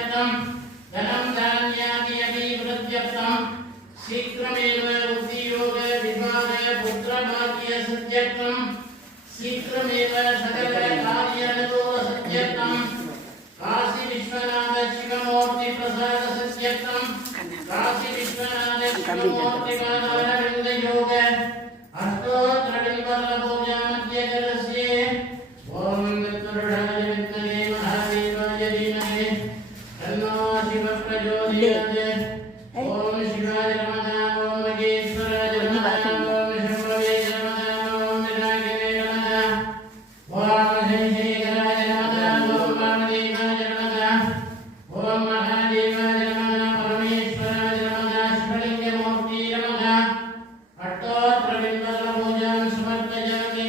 सत्यर्थं धनं धान्यादि अभिवृद्ध्यर्थं शीघ्रमेव उद्योग विभाग पुत्रभाग्य सत्यर्थं शीघ्रमेव सकल कार्यानुकूल सत्यर्थं काशी विश्वनाथ शिवमूर्ति प्रसाद सत्यर्थं काशी विश्वनाथ शिवमूर्ति पादारविन्द योग अष्टोत्तर बिल्वल पूजा मध्यकरस्य ओम वित्तरुषाय विद्महे महादेवाय धीमहि तन्नो शिव प्रचोदयात् ओम शिवाय नमः ओम महेश्वराय नमः ओम शंभवे नमः ओम विनायकाय नमः ओम शंकराय नमः ओम वामदेवाय नमः ओम महादेवाय नमः परमेश्वराय नमः शिवलिंगमूर्ति नमः अष्टोत्तर बिल्वल पूजां समर्पयामि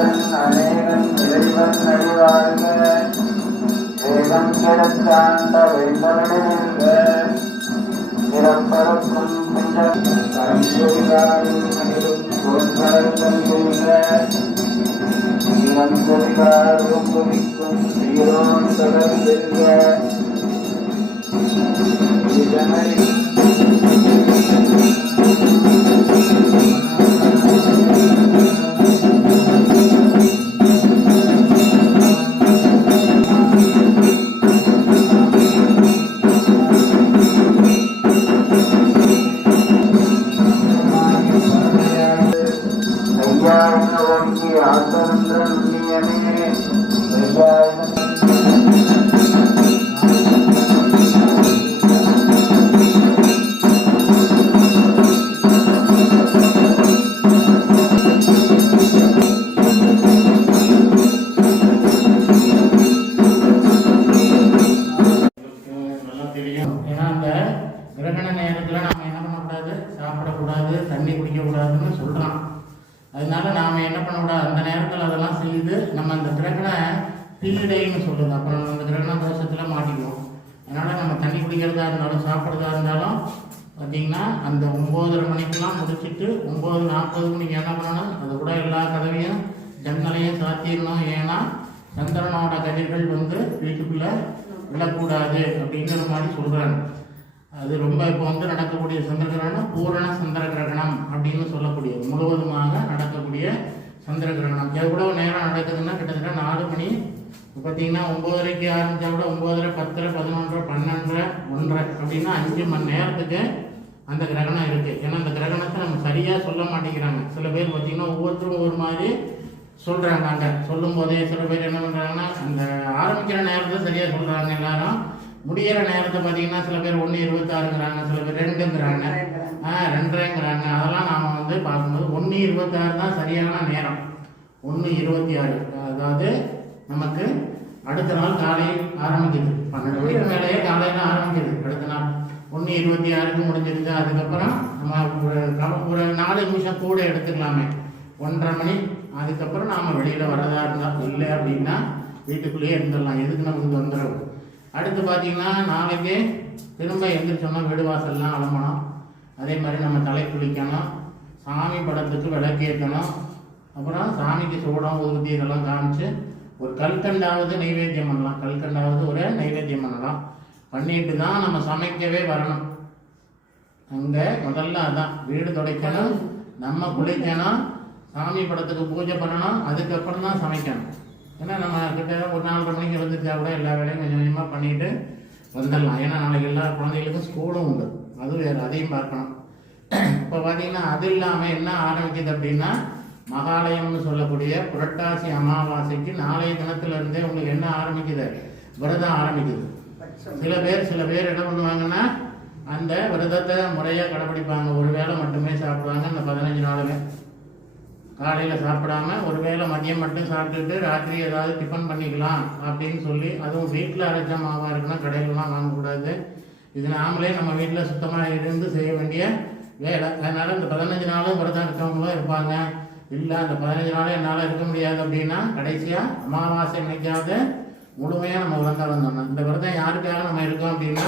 ஏகன் அநேகன் இறைவன் அழிவாழ்க வேகம் கிடத்தாண்ட வைபவனில்க பிறப்பருக்கும் கரஞ்சொலிகாரும் அணிலும் தோன்றல்கள் இளஞ்சொலிகாரும் குவிக்கும் சீரோன் தொடர்ந்திருக்க இதனை சாப்பிடக்கூடாது, தண்ணி குடிக்கக்கூடாதுன்னு சொல்கிறான். அதனால நாம் என்ன பண்ணக்கூடாது, அந்த நேரத்தில் அதெல்லாம் செய்து நம்ம அந்த கிரகண பீடைன்னு சொல்கிறது. அப்புறம் அந்த கிரகண தோஷத்தில் மாட்டிக்குவோம். அதனால் நம்ம தண்ணி குடிக்கிறதா இருந்தாலும் சாப்பிட்றதா இருந்தாலும் பார்த்திங்கன்னா அந்த 9:30 மணிக்கெல்லாம் முடிச்சுட்டு 9:40 மணிக்கு என்ன பண்ணணும், அது கூட எல்லா கதவையும் ஜன்னலையும் சாத்திடணும். ஏன்னா சந்திரனோட கதிர்கள் வந்து வீட்டுக்குள்ளே விழக்கூடாது அப்படிங்கிற மாதிரி சொல்கிறாங்க. அது ரொம்ப இப்போ வந்து நடக்கக்கூடிய சந்திர கிரகணம் பூரண சந்திர கிரகணம் அப்படின்னு சொல்லக்கூடிய முழுவதுமாக நடக்கக்கூடிய சந்திர கிரகணம். எவ்வளோ நேரம் நடக்குதுன்னா கிட்டத்தட்ட 4 மணி. இப்போ பார்த்தீங்கன்னா 9:30க்கு ஆரம்பித்தா கூட 9:30, 10:00, 11:00, 12:00, 1:30 அப்படின்னா 5 மணி நேரத்துக்கு அந்த கிரகணம் இருக்குது. ஏன்னா அந்த கிரகணத்தை நம்ம சரியாக சொல்ல மாட்டேங்கிறாங்க. சில பேர் பார்த்திங்கன்னா ஒவ்வொருத்தரும் ஒரு மாதிரி சொல்கிறாங்க. அங்கே சொல்லும் போதே சில பேர் என்ன பண்ணுறாங்கன்னா அந்த ஆரம்பிக்கிற நேரத்தை சரியாக சொல்கிறாங்க. எல்லாரும் முடிகிற நேரத்தை பார்த்தீங்கன்னா சில பேர் 1:26ங்கிறாங்க, சில பேர் 2ங்கிறாங்க, 2:30ங்கிறாங்க. அதெல்லாம் நாம் வந்து பார்க்கும்போது 1:26 தான் சரியான நேரம். 1:26 அதாவது நமக்கு அடுத்த நாள் காலையில் ஆரம்பிக்குது. 12 மணிக்கு மேலேயே காலையில் ஆரம்பிக்குது. அடுத்த நாள் 1:26க்கு முடிஞ்சிருது. அதுக்கப்புறம் நம்ம ஒரு 4 நிமிஷம் கூட எடுத்துக்கலாமே, 1:30 மணி. அதுக்கப்புறம் நாம் வெளியில் வரதா இருந்தால், இல்லை அப்படின்னா வீட்டுக்குள்ளேயே இருந்துடலாம். எதுக்கு நமக்கு தொந்தரவு. அடுத்து பார்த்திங்கன்னா நாளைக்கு திரும்ப எழுந்திரிச்சோன்னா வீடு வாசல்லாம் அலம்பணும். அதே மாதிரி நம்ம தலை குளிக்கணும், சாமி படத்துக்கு விளக்கேற்றணும், அப்புறம் சாமிக்கு சூடம் ஊற்றி இதெல்லாம் காமிச்சு ஒரு கல்கண்டாவது நைவேத்தியம் பண்ணலாம். கல்கண்டாவது ஒரு நைவேத்தியம் பண்ணலாம். பண்ணிட்டு தான் நம்ம சமைக்கவே வரணும். அங்கே முதல்ல அதான் வீடு துடைக்கணும், நம்ம குளிக்கணும், சாமி படத்துக்கு பூஜை பண்ணணும், அதுக்கப்புறம் தான் சமைக்கணும். ஏன்னா நம்ம கிட்ட ஒரு 4:30 மணிக்கு வந்துச்சா கூட எல்லா வேலையும் கொஞ்சம் கொஞ்சமாக பண்ணிட்டு வந்துடலாம். ஏன்னா நாளைக்கு எல்லா குழந்தைகளுக்கும் ஸ்கூலும் உண்டு, அது வேறு, அதையும் பார்க்கணும். இப்போ பார்த்தீங்கன்னா அது இல்லாமல் என்ன ஆரம்பிக்குது அப்படின்னா மகாலயம்னு சொல்லக்கூடிய புரட்டாசி அமாவாசைக்கு நாளைய தினத்திலிருந்தே உங்களுக்கு என்ன ஆரம்பிக்குது, விரதம் ஆரம்பிக்குது. சில பேர் என்ன பண்ணுவாங்கன்னா அந்த விரதத்தை முறையாக கடைப்பிடிப்பாங்க. ஒரு வேளை மட்டுமே சாப்பிடுவாங்க. இந்த 15 நாளுமே காலையில் சாப்பிடாம ஒரு வேளை மதியம் மட்டும் சாப்பிட்டுட்டு ராத்திரி ஏதாவது டிஃபன் பண்ணிக்கலாம் அப்படின்னு சொல்லி, அதுவும் வீட்டில் அரைச்ச மாவாக இருக்குன்னா கடையிலலாம் வாங்கக்கூடாது. இது நாமளே நம்ம வீட்டில் சுத்தமாக இருந்து செய்ய வேண்டிய வேலை. அதனால் இந்த 15 நாளும் விரதம் இருக்கவங்களும் இருப்பாங்க. இல்லை அந்த 15 நாளும் என்னால் இருக்க முடியாது அப்படின்னா கடைசியாக அமாவாசை நினைக்காத முழுமையாக நம்ம விரதம் வந்தோம்னா, இந்த விரதம் யாருக்காக நம்ம இருக்கோம் அப்படின்னா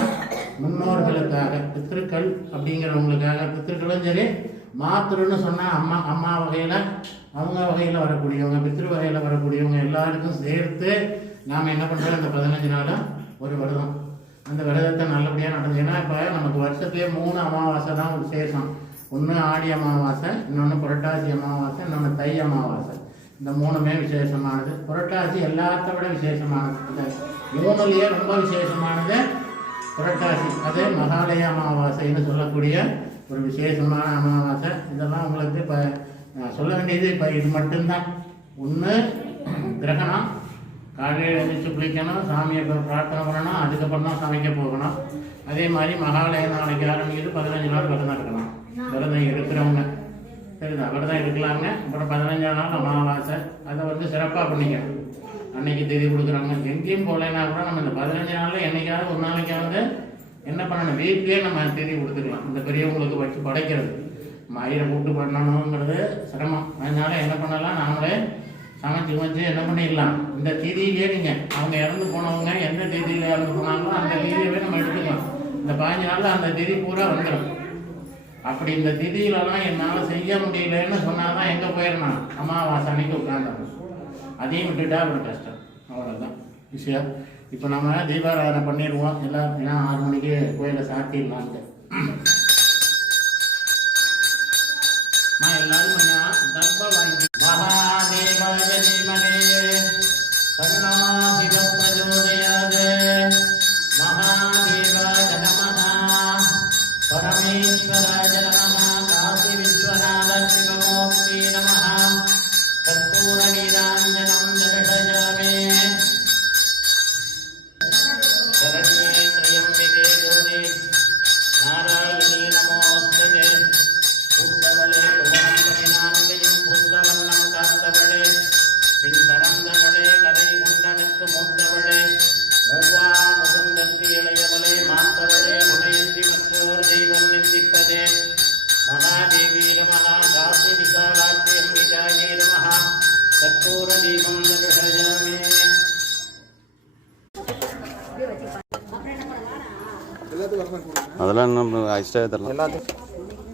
முன்னோர்களுக்காக, பித்திருக்கள் அப்படிங்கிறவங்களுக்காக. பித்திருக்களும் சரி, மாத்திருன்னு சொன்னால் அம்மா வகையில், அவங்க வகையில் வரக்கூடியவங்க, பித்திரு வகையில் வரக்கூடியவங்க எல்லாருக்கும் சேர்த்து நாம் என்ன பண்ணுறோம், இந்த 15 நாளும் ஒரு விரதம். அந்த விரதத்தை நல்லபடியாக நடந்து. ஏன்னா இப்போ நமக்கு வருஷத்துலேயே 3 அமாவாசை தான் விசேஷம். ஒன்று ஆடி அமாவாசை, இன்னொன்று புரட்டாசி அமாவாசை, இன்னொன்று தை அமாவாசை. இந்த 3மே விசேஷமானது. புரட்டாசி எல்லாத்த விட விசேஷமானது. இந்த 3லேயே ரொம்ப விசேஷமானது புரட்டாசி. அது மகாலய அமாவாசைன்னு சொல்லக்கூடிய ஒரு விசேஷமான அமாவாசை. இதெல்லாம் உங்களுக்கு இப்போ சொல்ல வேண்டியது இப்போ இது மட்டும்தான். ஒன்று கிரகணம், காலையில் எழுந்திரிச்சு குளிக்கணும், சாமியை பிரார்த்தனை பண்ணணும், அதுக்கப்புறம் தான் சமைக்க போகணும். அதே மாதிரி மகாலய நாளைக்கு ஆரம்பிக்கிறது 15 நாள் விரதம் இருக்கலாம். விரதம் இருக்கிறவங்க சரிதா, விரதம் இருக்கலாங்க. அப்புறம் 15ஆம் நாள் அமாவாசை, அதை வந்து சிறப்பாக பண்ணிக்கணும். அன்னைக்கு தேதி கொடுக்குறாங்க. எங்கேயும் போகலைன்னா கூட நம்ம இந்த 15 நாளில் என்னைக்காவது ஒரு நாளைக்காவது என்ன பண்ணணும், வீட்டிலே நம்ம தேதி கொடுத்துக்கலாம். இந்த பெரியவங்களுக்கு வச்சு படைக்கிறது மயிரை கூட்டு பண்ணணுங்கிறது சிரமம். அதனால என்ன பண்ணலாம், நாமளே சமைச்சு வச்சு என்ன பண்ணிடலாம். இந்த திதியிலே நீங்கள் அவங்க இறந்து போனவங்க எந்த திதியில் இறந்து போனாங்களோ அந்த திதியவே நம்ம எடுத்துக்கலாம். இந்த 15 நாளில் அந்த திதி பூரா வந்துடும். அப்படி இந்த திதியிலலாம் என்னால் செய்ய முடியலன்னு சொன்னால் தான் எங்கே போயிடணும், அமாவாசை அன்னைக்கு உட்காந்துடும். அதையும் விட்டுட்டா அப்புறம் கஷ்டம். அவ்வளோதான் விஷயம். இப்போ நம்ம தீபாராதனை பண்ணிடுவோம் எல்லாம். ஏன்னா 6 மணிக்கு கோயிலை சாத்திடலான்ட்டு. எல்லாரும் கொஞ்சம் தர்ப வாங்கி மகாதேவாய தீமகே தன்னோ சிவ பிரச்சோதயாத் மகாதேவாய நமः பரமேஸ்வராய நமः காசி விஸ்வநாத சிவமூர்த்தி நமः கற்பூர நீராஞ்சனம் தரிசயாமி சரண்யே த்ர்யம்பிகே கௌரி நாராயணி நமோஸ்துதே புத்தவளே புவனம்பதினான்கையும் புத்தவண்ணம் காத்தவளே பின் கரந்தவளே கதை குண்டனுக்கு மூத்தவளே மூவா முகுந்தற்கு இளையவளே மாத்தவளே முனையந்தி மற்றொரு தெய்வம் நிந்திப்பதே மகாதேவி நமஹ காசி விசாலாட்சி அம்பிகாயை நமஹ கற்பூர தீபம் தரிசயாமி. அதெல்லாம் நம்ம எக்ஸ்ட்ரா தரலாம்.